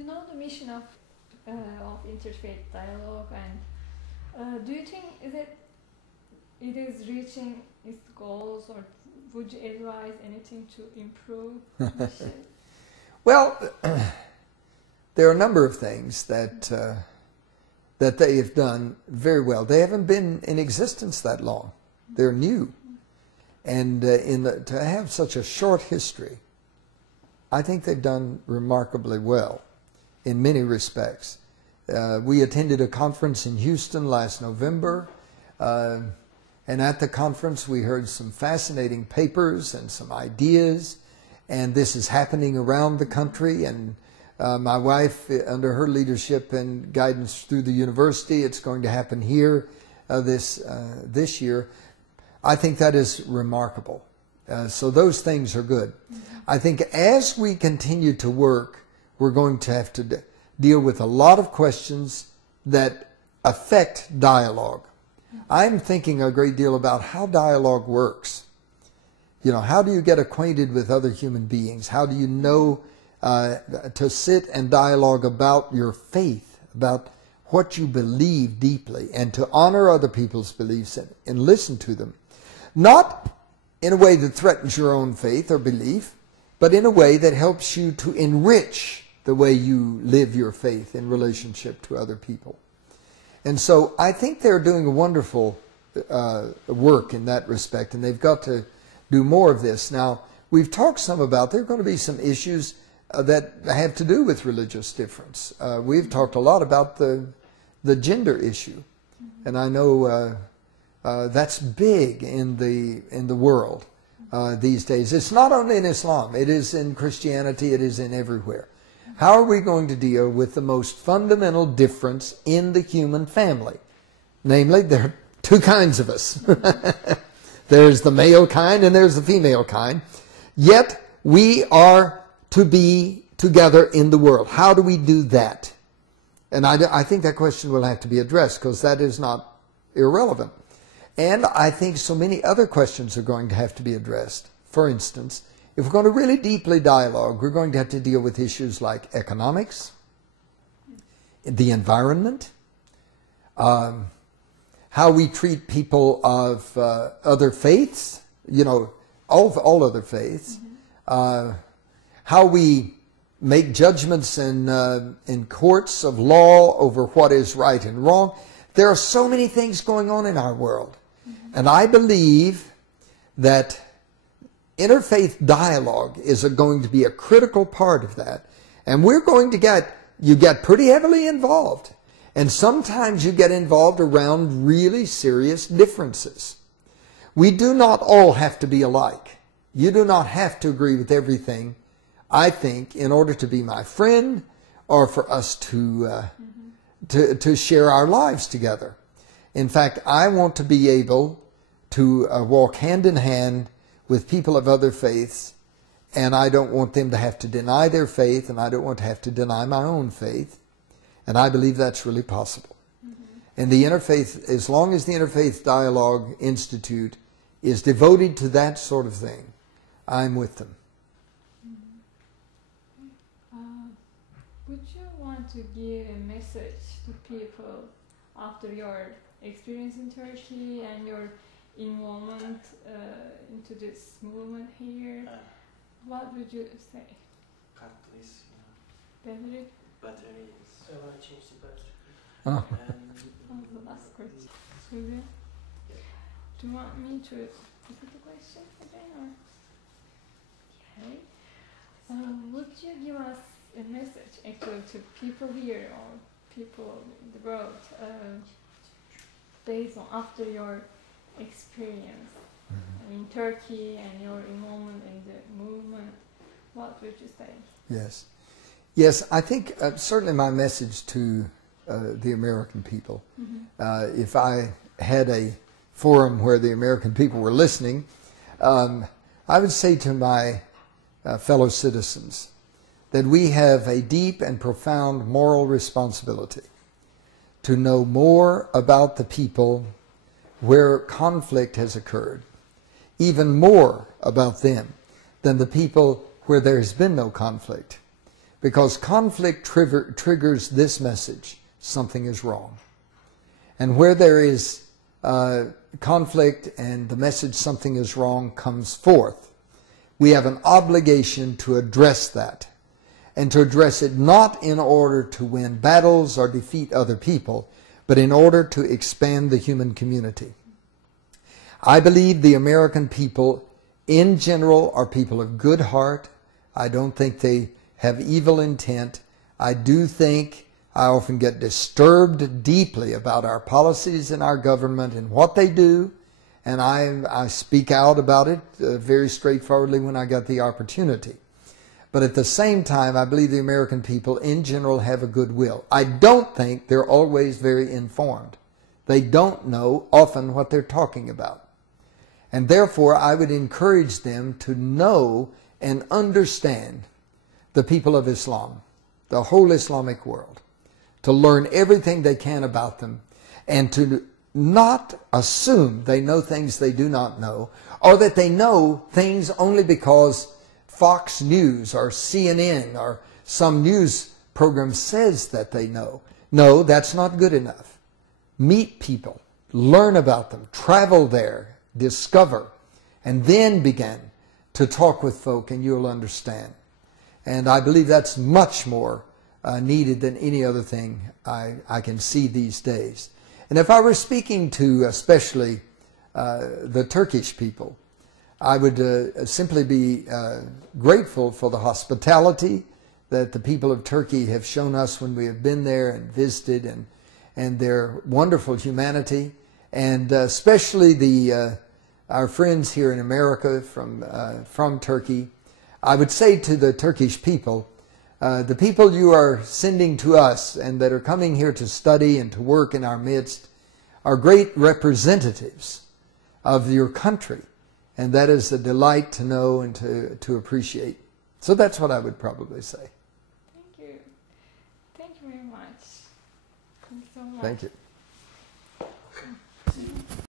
You know the mission of interfaith dialogue, and do you think it is reaching its goals, or would you advise anything to improve the mission? Well, there are a number of things that that they have done very well. They haven't been in existence that long. They're new. And to have such a short history, I think they've done remarkably well in many respects. We attended a conference in Houston last November, and at the conference we heard some fascinating papers and some ideas, and this is happening around the country. And my wife, under her leadership and guidance through the university, it's going to happen here this year. I think that is remarkable. So those things are good. I think as we continue to work, we're going to have to deal with a lot of questions that affect dialogue. I'm thinking a great deal about how dialogue works. You know, how do you get acquainted with other human beings? How do you know to sit and dialogue about your faith, about what you believe deeply, and to honor other people's beliefs and listen to them? Not in a way that threatens your own faith or belief, but in a way that helps you to enrich the way you live your faith in relationship to other people. And so I think they're doing a wonderful work in that respect, and they've got to do more of this. Now, we've talked some about there are going to be some issues that have to do with religious difference. We've talked a lot about the gender issue, and I know that's big in the world these days. It's not only in Islam, it is in Christianity, it is in everywhere. How are we going to deal with the most fundamental difference in the human family? Namely, there are two kinds of us. There's the male kind and there's the female kind. Yet we are to be together in the world. How do we do that? And I think that question will have to be addressed, because that is not irrelevant. And I think so many other questions are going to have to be addressed. For instance, if we're going to really deeply dialogue, we're going to have to deal with issues like economics, the environment, how we treat people of other faiths, you know, all other faiths, how we make judgments in courts of law over what is right and wrong. There are so many things going on in our world. And I believe that interfaith dialogue is going to be a critical part of that. And we're going to get pretty heavily involved. And sometimes you get involved around really serious differences. We do not all have to be alike. You do not have to agree with everything, I think, in order to be my friend or for us to share our lives together. In fact, I want to be able to walk hand in hand with people of other faiths, and I don't want them to have to deny their faith, and I don't want to have to deny my own faith. And I believe that's really possible. And the interfaith, as long as the Interfaith Dialogue Institute is devoted to that sort of thing, I'm with them. Would you want to give a message to people after your experience in Turkey and your involvement into this movement here? What would you say? Cut, please. Battery? Battery is... So I want to change the battery. Oh. The last question. Sylvia? Do you want me to repeat the question again? Or? Okay. Would you give us a message actually to people here or people in the world based on after your experience in Turkey and your involvement in the movement? What would you say? Yes. Yes, I think certainly my message to the American people, if I had a forum where the American people were listening, I would say to my fellow citizens that we have a deep and profound moral responsibility to know more about the people where conflict has occurred, even more about them than the people where there has been no conflict. because conflict triggers this message: something is wrong. And where there is conflict and the message something is wrong comes forth, we have an obligation to address that, and to address it not in order to win battles or defeat other people, but in order to expand the human community. I believe the American people in general are people of good heart. I don't think they have evil intent. I do think I often get disturbed deeply about our policies and our government and what they do, and I speak out about it very straightforwardly when I get the opportunity. But at the same time, I believe the American people in general have a good will. I don't think they're always very informed. They don't know often what they're talking about. And therefore, I would encourage them to know and understand the people of Islam, the whole Islamic world, to learn everything they can about them, and to not assume they know things they do not know, or that they know things only because Fox News or CNN or some news program says that they know. No, that's not good enough. Meet people, learn about them, travel there, discover, and then begin to talk with folk, and you'll understand. And I believe that's much more needed than any other thing I can see these days. And if I were speaking to especially the Turkish people, I would simply be grateful for the hospitality that the people of Turkey have shown us when we have been there and visited, and their wonderful humanity, and especially our friends here in America from Turkey. I would say to the Turkish people, the people you are sending to us and that are coming here to study and to work in our midst are great representatives of your country. And that is a delight to know and to appreciate. So that's what I would probably say. Thank you. Thank you very much. Thank you so much. Thank you.